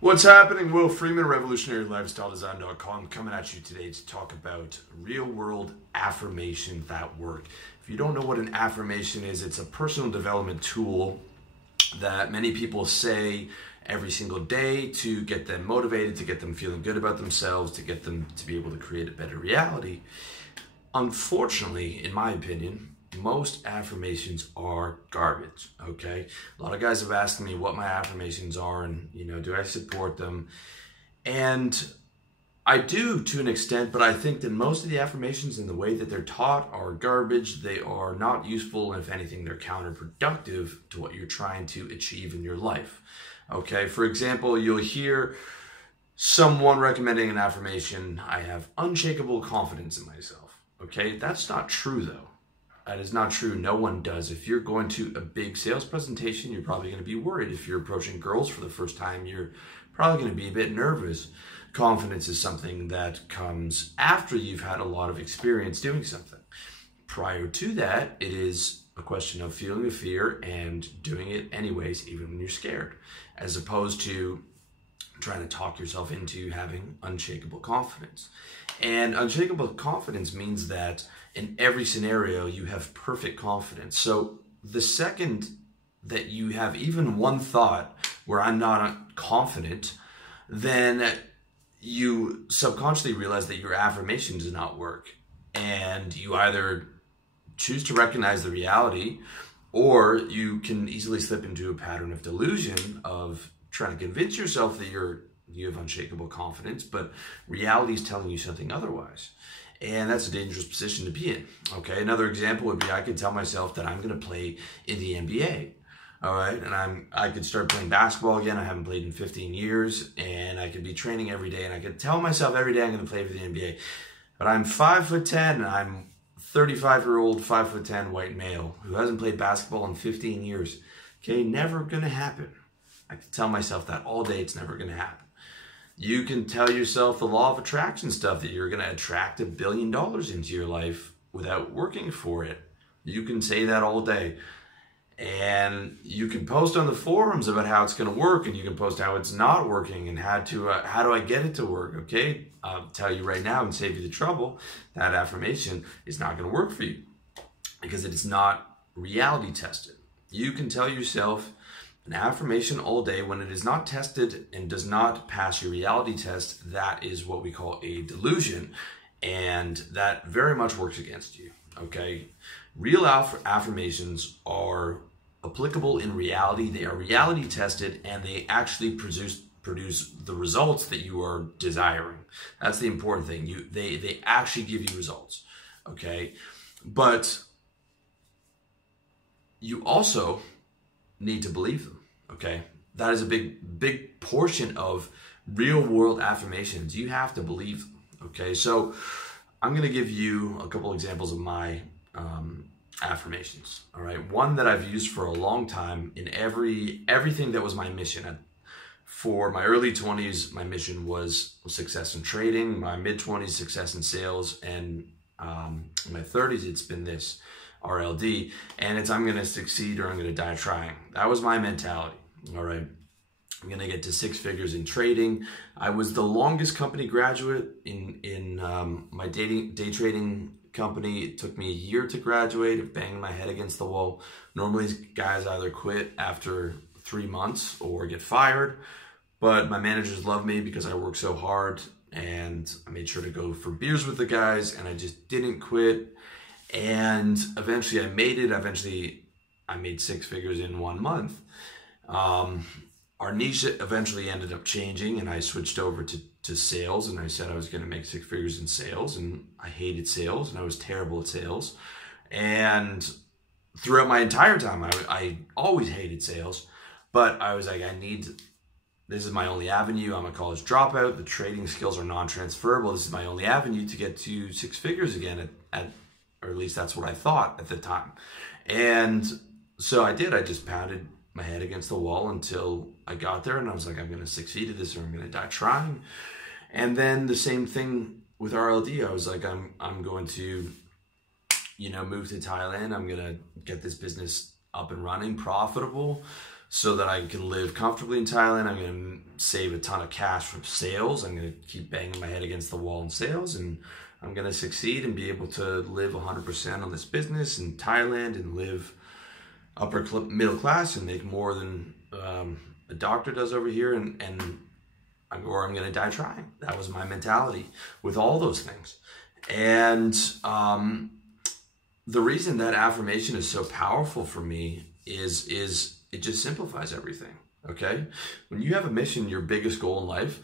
What's happening? Will Freeman, RevolutionaryLifestyleDesign.com, coming at you today to talk about real-world affirmations that work. If you don't know what an affirmation is, it's a personal development tool that many people say every single day to get them motivated, to get them feeling good about themselves, to get them to be able to create a better reality. Unfortunately, in my opinion, most affirmations are garbage, okay? A lot of guys have asked me what my affirmations are and, do I support them? And I do to an extent, but I think that most of the affirmations and the way that they're taught are garbage. They are not useful, and if anything, they're counterproductive to what you're trying to achieve in your life, okay? For example, you'll hear someone recommending an affirmation, I have unshakable confidence in myself, okay? That's not true, though. That is not true. No one does. If you're going to a big sales presentation, you're probably going to be worried. If you're approaching girls for the first time, you're probably going to be a bit nervous. Confidence is something that comes after you've had a lot of experience doing something. Prior to that, it is a question of feeling the fear and doing it anyways, even when you're scared, as opposed to trying to talk yourself into having unshakable confidence. And unshakable confidence means that in every scenario, you have perfect confidence. So the second that you have even one thought where I'm not confident, then you subconsciously realize that your affirmation does not work. And you either choose to recognize the reality, or you can easily slip into a pattern of delusion of trying to convince yourself that you have unshakable confidence, but reality is telling you something otherwise. And that's a dangerous position to be in, okay? Another example would be I could tell myself that I'm going to play in the NBA, all right? And I could start playing basketball again. I haven't played in 15 years, and I could be training every day, and I could tell myself every day I'm going to play for the NBA. But I'm 5'10", and I'm 35-year-old, 5'10" white male who hasn't played basketball in 15 years. Okay, never going to happen. I can tell myself that all day. It's never going to happen. You can tell yourself the law of attraction stuff, that you're going to attract $1 billion into your life without working for it. You can say that all day. And you can post on the forums about how it's going to work, and you can post how it's not working and how do I get it to work, okay? I'll tell you right now and save you the trouble, that affirmation is not going to work for you because it is not reality tested. You can tell yourself an affirmation all day. When it is not tested and does not pass your reality test, that is what we call a delusion, and that very much works against you, okay? Real affirmations are applicable in reality. They are reality tested, and they actually produce the results that you are desiring. That's the important thing. They actually give you results, okay? But you also need to believe them, okay? That is a big portion of real world affirmations. You have to believe them, okay? So I'm going to give you a couple examples of my affirmations, all right? One that I've used for a long time in everything that was my mission. For my early 20s, my mission was success in trading. My mid-20s, success in sales. And in my 30s, it's been this, RLD, and it's I'm going to succeed or I'm going to die trying. That was my mentality, all right? I'm going to get to 6 figures in trading. I was the longest company graduate in my day trading company. It took me a year to graduate, banging my head against the wall. Normally, guys either quit after 3 months or get fired, but my managers love me because I work so hard, and I made sure to go for beers with the guys, and I just didn't quit. And eventually I made it. Eventually I made 6 figures in 1 month. Our niche eventually ended up changing, and I switched over to sales, and I said I was going to make 6 figures in sales, and I hated sales, and I was terrible at sales. And throughout my entire time, I always hated sales, but I was like, this is my only avenue. I'm a college dropout. The trading skills are non-transferable. This is my only avenue to get to 6 figures again or at least that's what I thought at the time. And so I did. I just pounded my head against the wall until I got there, and I was like, I'm going to succeed at this or I'm going to die trying. And then the same thing with RLD. I was like, I'm going to, move to Thailand. I'm going to get this business up and running, profitable. so that I can live comfortably in Thailand. I'm going to save a ton of cash from sales. I'm going to keep banging my head against the wall in sales, and I'm going to succeed and be able to live 100% on this business in Thailand and live upper middle class and make more than a doctor does over here, or I'm going to die trying. That was my mentality with all those things. And the reason that affirmation is so powerful for me is it just simplifies everything, okay? When you have a mission, your biggest goal in life,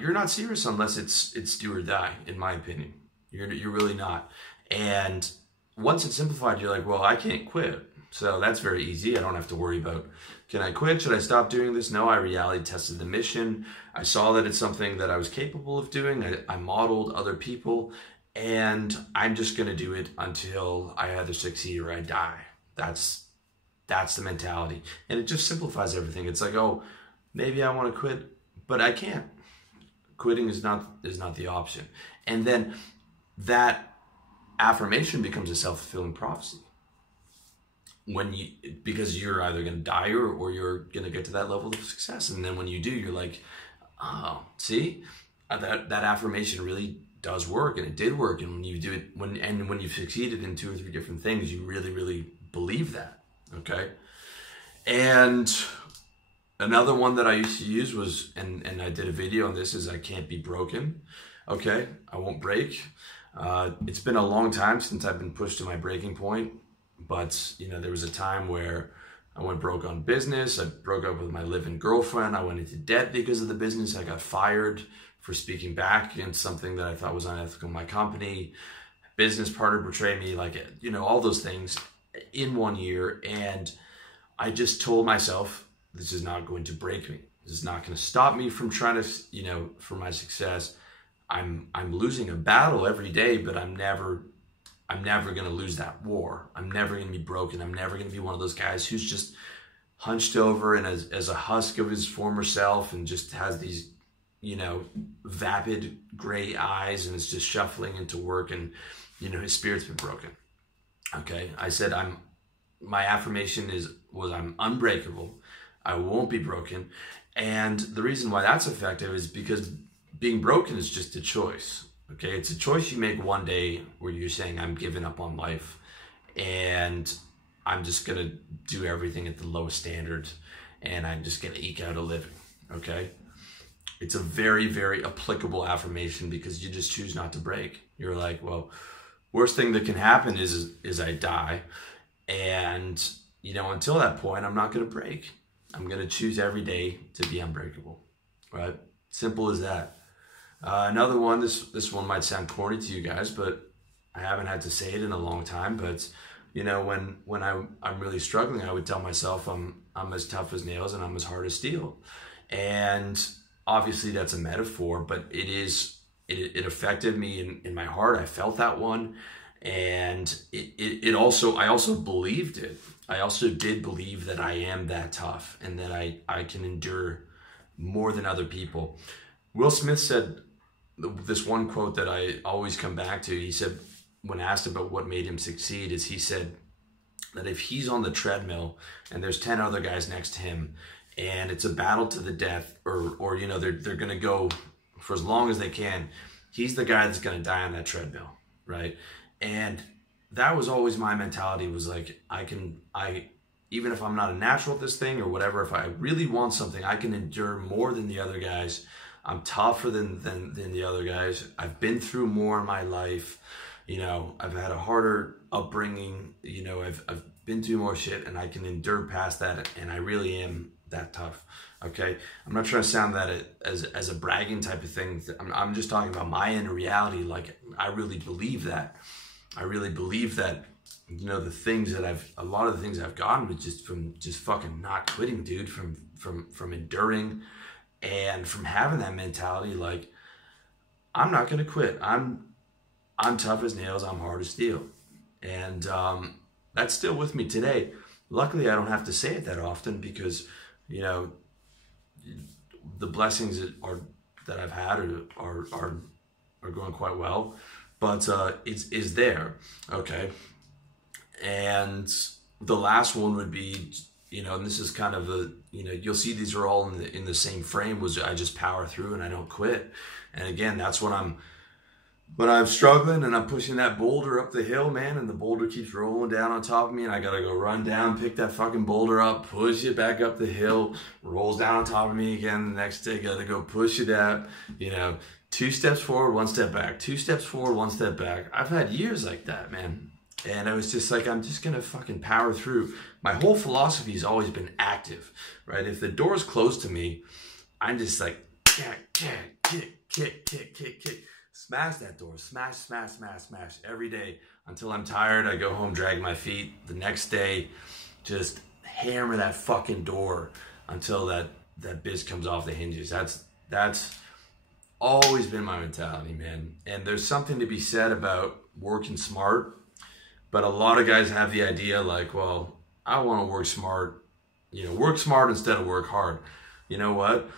you're not serious unless it's do or die, in my opinion. You're really not. And once it's simplified, you're like, well, I can't quit. So that's very easy. I don't have to worry about, can I quit? Should I stop doing this? No, I reality tested the mission. I saw that it's something that I was capable of doing. I modeled other people, and I'm just going to do it until I either succeed or I die. That's the mentality. And it just simplifies everything. It's like, oh, maybe I want to quit, but I can't. Quitting is not the option. And then that affirmation becomes a self-fulfilling prophecy. Because you're either going to die or you're going to get to that level of success. And then when you do, you're like, oh, see, that affirmation really does work, and it did work. And when you do it, when you've succeeded in 2 or 3 different things, you really, really believe that. Okay. And another one that I used to use was, and I did a video on this, is I can't be broken. Okay. I won't break. It's been a long time since I've been pushed to my breaking point. But, there was a time where I went broke on business. I broke up with my live-in girlfriend. I went into debt because of the business. I got fired for speaking back against something that I thought was unethical in my company. Business partner betrayed me, all those things in 1 year. And I just told myself, this is not going to break me. This is not going to stop me from trying to, for my success. I'm losing a battle every day, but I'm never going to lose that war. I'm never going to be broken. I'm never going to be one of those guys who's just hunched over and as a husk of his former self and just has these, vapid gray eyes and is just shuffling into work and, his spirit's been broken. Okay. I said, my affirmation was I'm unbreakable. I won't be broken. And the reason why that's effective is because being broken is just a choice. Okay, it's a choice you make one day where you're saying, I'm giving up on life and I'm just going to do everything at the lowest standard and I'm just going to eke out a living. Okay, it's a very, very applicable affirmation because you just choose not to break. You're like, well, worst thing that can happen is I die. And, until that point, I'm not going to break. I'm going to choose every day to be unbreakable. Right? Simple as that. Another one, this one might sound corny to you guys, but I haven't had to say it in a long time. But when I'm really struggling, I would tell myself I'm as tough as nails and I'm as hard as steel. And obviously that's a metaphor, but it affected me in my heart. I felt that one, and I also believed it. I also did believe that I am that tough and that I can endure more than other people. Will Smith said this one quote that I always come back to. He said, when asked about what made him succeed, he said that if he's on the treadmill and there's 10 other guys next to him and it's a battle to the death, or they're going to go for as long as they can, he's the guy that's going to die on that treadmill, right? And that was always my mentality, was like, even if I'm not a natural at this thing or whatever, if I really want something, I can endure more than the other guys. I'm tougher than the other guys. I've been through more in my life. I've had a harder upbringing. I've been through more shit, and I can endure past that. And I really am that tough. Okay. I'm not trying to sound that as a bragging type of thing. I'm just talking about my inner reality. Like, I really believe that. I really believe that. The things that a lot of the things I've gotten was just from fucking not quitting, dude. From enduring. And from having that mentality, like, I'm not going to quit. I'm tough as nails. I'm hard as steel. And that's still with me today. Luckily, I don't have to say it that often because, the blessings that I've had are going quite well. But is there, okay? And the last one would be and this is kind of you'll see these are all in the same frame, was I just power through and I don't quit. And again, that's when I'm struggling and I'm pushing that boulder up the hill, man, and the boulder keeps rolling down on top of me, and I gotta go run down, pick that fucking boulder up, push it back up the hill, rolls down on top of me again. The next day, gotta go push it out, 2 steps forward, 1 step back, 2 steps forward, 1 step back. I've had years like that, man. And I was just like, I'm just gonna fucking power through. My whole philosophy has always been active, right? If the door's closed to me, I'm just like, kick. Smash that door, smash every day until I'm tired. I go home, drag my feet. The next day, just hammer that fucking door until that biz comes off the hinges. That's always been my mentality, man. And there's something to be said about working smart, but a lot of guys have the idea like, well, I want to work smart, work smart instead of work hard. You know what?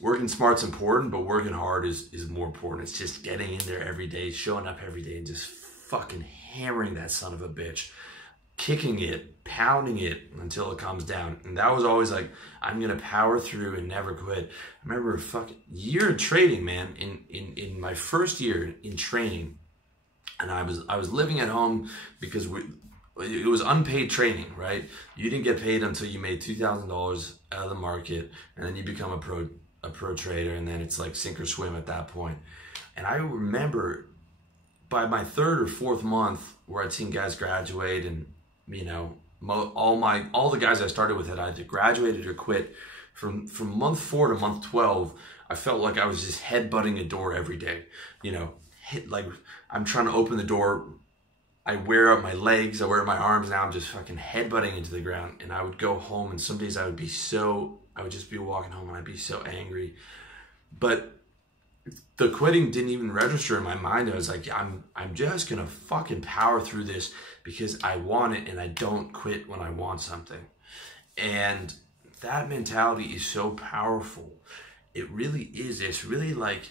Working smart's important, but working hard is more important. It's just getting in there every day, showing up every day, and just fucking hammering that son of a bitch, kicking it, pounding it until it comes down. And that was always like, I'm gonna power through and never quit. I remember a fucking year of trading, man. In my first year in training, and I was living at home because it was unpaid training, right? You didn't get paid until you made $2,000 out of the market, and then you become a pro trader, and then it's like sink or swim at that point. And I remember by my 3rd or 4th month, where I'd seen guys graduate, and all the guys I started with had either graduated or quit. From month 4 to month 12, I felt like I was just headbutting a door every day. Like I'm trying to open the door, I wear out my legs, I wear out my arms, now I'm just fucking headbutting into the ground. And I would go home, and some days I would just be walking home and I'd be so angry. But the quitting didn't even register in my mind. I was like, I'm just gonna fucking power through this because I want it, and I don't quit when I want something. And that mentality is so powerful. It really is. It's really like,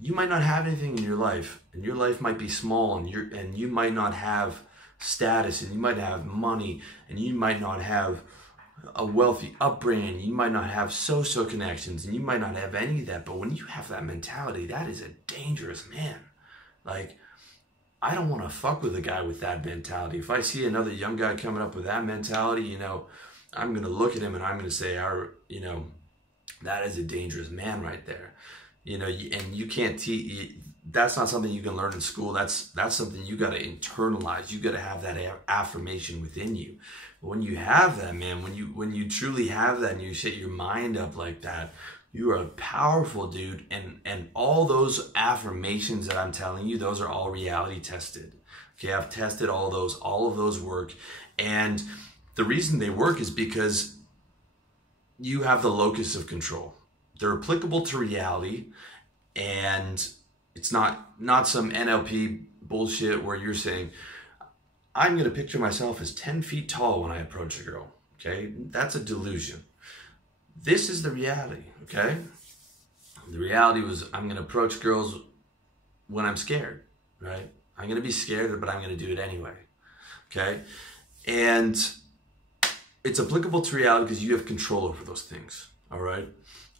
you might not have anything in your life, and your life might be small, and you might not have status, and you might have money, and you might not have a wealthy upbringing, you might not have social connections, and you might not have any of that. But when you have that mentality, that is a dangerous man. Like, I don't want to fuck with a guy with that mentality. If I see another young guy coming up with that mentality, I'm going to look at him and I'm going to say, that is a dangerous man right there. And you can't teach. That's not something you can learn in school. That's something you got to internalize. You got to have that affirmation within you. When you have that, man, when you truly have that, and you set your mind up like that, you are a powerful dude. And all those affirmations that I'm telling you, those are all reality tested. Okay, I've tested all of those work. And the reason they work is because you have the locus of control. They're applicable to reality, and it's not some NLP bullshit where you're saying, I'm going to picture myself as 10 feet tall when I approach a girl. Okay, that's a delusion. This is the reality. Okay, the reality was, I'm going to approach girls when I'm scared, right? I'm going to be scared, but I'm going to do it anyway. Okay, and it's applicable to reality because you have control over those things. All right,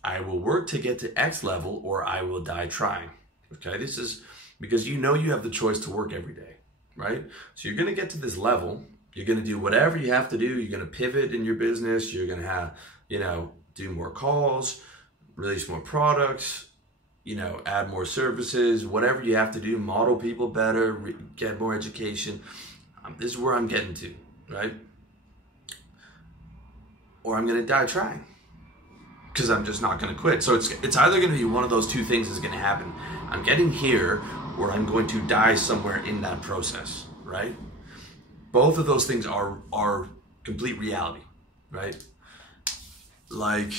I will work to get to X level, or I will die trying. Okay, this is because you have the choice to work every day, right? So you're going to get to this level. You're going to do whatever you have to do. You're going to pivot in your business. You're going to have, do more calls, release more products, add more services, whatever you have to do, model people better, get more education. This is where I'm getting to, right? Or I'm going to die trying, because I'm just not going to quit. So it's either going to be one of those two things is going to happen. I'm getting here, or I'm going to die somewhere in that process, right? Both of those things are complete reality, right? Like,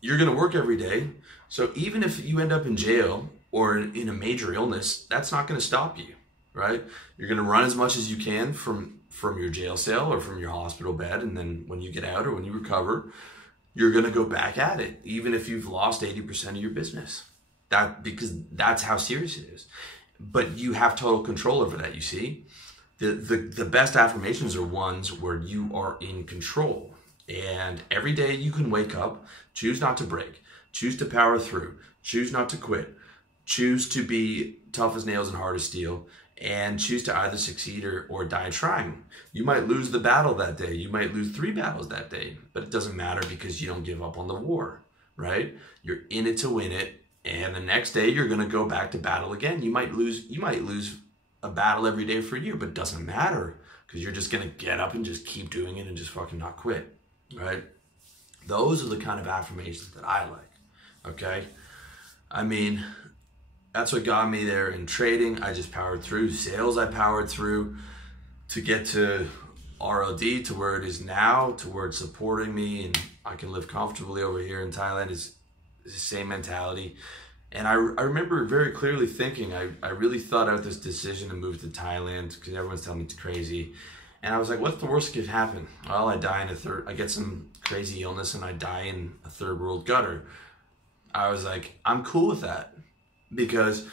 you're going to work every day. So even if you end up in jail or in a major illness, that's not going to stop you, right? You're going to run as much as you can from your jail cell or from your hospital bed. And then when you get out or when you recover, you're going to go back at it, even if you've lost 80% of your business. Because that's how serious it is. But you have total control over that, you see? The best affirmations are ones where you are in control. And every day you can wake up, choose not to break, choose to power through, choose not to quit, choose to be tough as nails and hard as steel, and choose to either succeed or die trying. You might lose the battle that day. You might lose 3 battles that day, but it doesn't matter because you don't give up on the war, right? You're in it to win it. And the next day you're going to go back to battle again. You might lose a battle every day for a year, but it doesn't matter because you're just going to get up and just keep doing it and just fucking not quit, right? Those are the kind of affirmations that I like, okay? I mean, that's what got me there in trading. I just powered through. Sales, I powered through to get to ROD, to where it is now, to where it's supporting me and I can live comfortably over here in Thailand is the same mentality. And I remember very clearly thinking, I really thought out this decision to move to Thailand because everyone's telling me it's crazy. And I was like, what's the worst that could happen? Well, I get some crazy illness and I die in a third world gutter. I was like, I'm cool with that because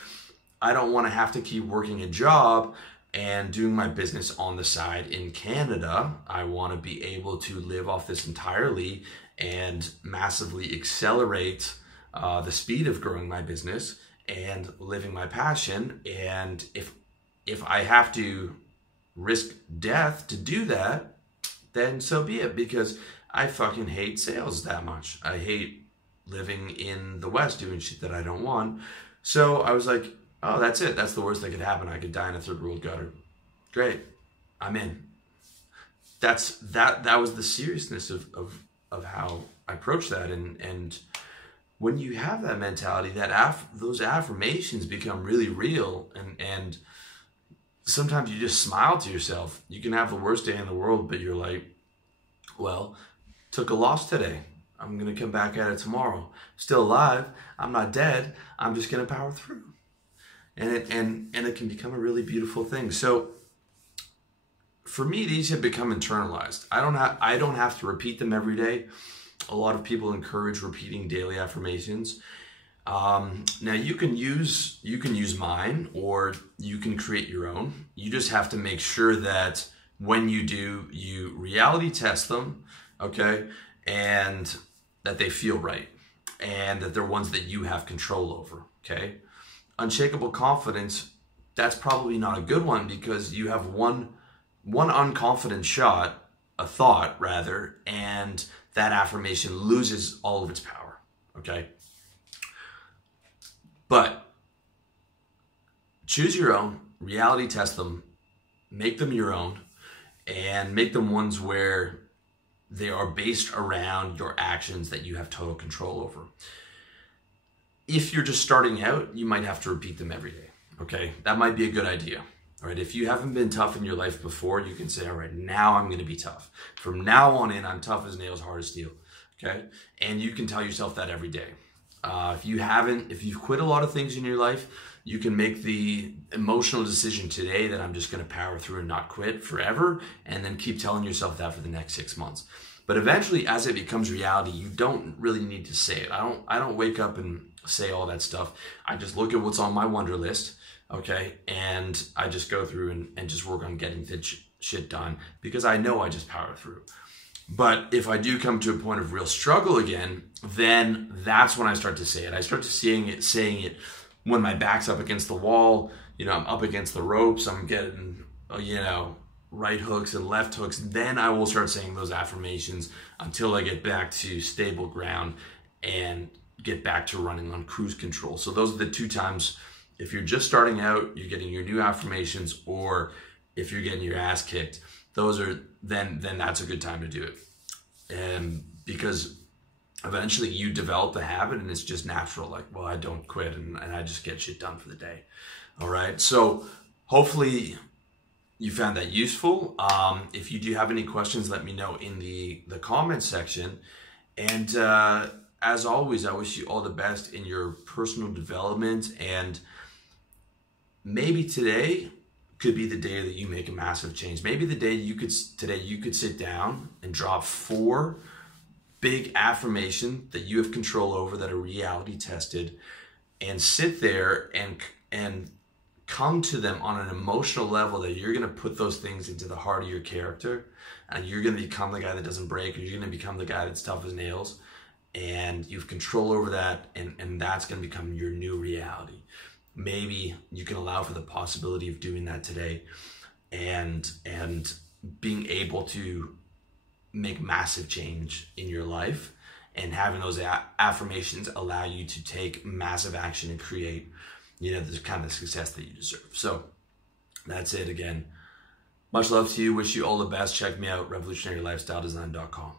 I don't want to have to keep working a job and doing my business on the side in Canada. I want to be able to live off this entirely and massively accelerate the speed of growing my business and living my passion. And if I have to risk death to do that, then so be it, because I fucking hate sales that much. I hate living in the West doing shit that I don't want. So I was like, oh, that's it. That's the worst that could happen. I could die in a third world gutter. Great. I'm in. That was the seriousness of how I approached that. And when you have that mentality, those affirmations become really real. And sometimes you just smile to yourself. You can have the worst day in the world, but you're like, well, took a loss today. I'm going to come back at it tomorrow. Still alive. I'm not dead. I'm just going to power through. And it can become a really beautiful thing. So for me, these have become internalized. I don't have to repeat them every day. A lot of people encourage repeating daily affirmations. Now you can use mine, or you can create your own. You just have to make sure that when you do, you reality test them, okay? And that they feel right, and that they're ones that you have control over, okay? Unshakable confidence, that's probably not a good one because you have one unconfident thought rather, and that affirmation loses all of its power, okay? But choose your own, reality test them, make them your own, and make them ones where they are based around your actions that you have total control over. If you're just starting out, you might have to repeat them every day, okay? That might be a good idea, all right? If you haven't been tough in your life before, you can say, all right, now I'm gonna be tough. From now on in, I'm tough as nails, hard as steel, okay? And you can tell yourself that every day. If you've quit a lot of things in your life, you can make the emotional decision today that I'm just going to power through and not quit forever, and then keep telling yourself that for the next 6 months. But eventually, as it becomes reality, you don't really need to say it. I don't wake up and say all that stuff. I just look at what's on my wonder list, okay? And I just go through and just work on getting shit done because I know I just power through. But if I do come to a point of real struggle again, then that's when I start to say it. I start to saying it when my back's up against the wall, I'm up against the ropes, I'm getting, right hooks and left hooks. Then I will start saying those affirmations until I get back to stable ground and get back to running on cruise control. So those are the 2 times. If you're just starting out, you're getting your new affirmations, or if you're getting your ass kicked, then that's a good time to do it. Because eventually you develop the habit and it's just natural. Like, well, I don't quit and I just get shit done for the day. All right. So hopefully you found that useful. If you do have any questions, let me know in the comment section. And as always, I wish you all the best in your personal development. And maybe today could be the day that you make a massive change. Maybe the day you could sit down and drop 4 big affirmations that you have control over, that are reality tested, and sit there and come to them on an emotional level that you're going to put those things into the heart of your character, and you're going to become the guy that doesn't break, or you're going to become the guy that's tough as nails, and you have control over that, and that's going to become your new reality. Maybe you can allow for the possibility of doing that today, and being able to make massive change in your life, and having those affirmations allow you to take massive action and create, the kind of success that you deserve. So that's it. Again, much love to you. Wish you all the best. Check me out, revolutionarylifestyledesign.com.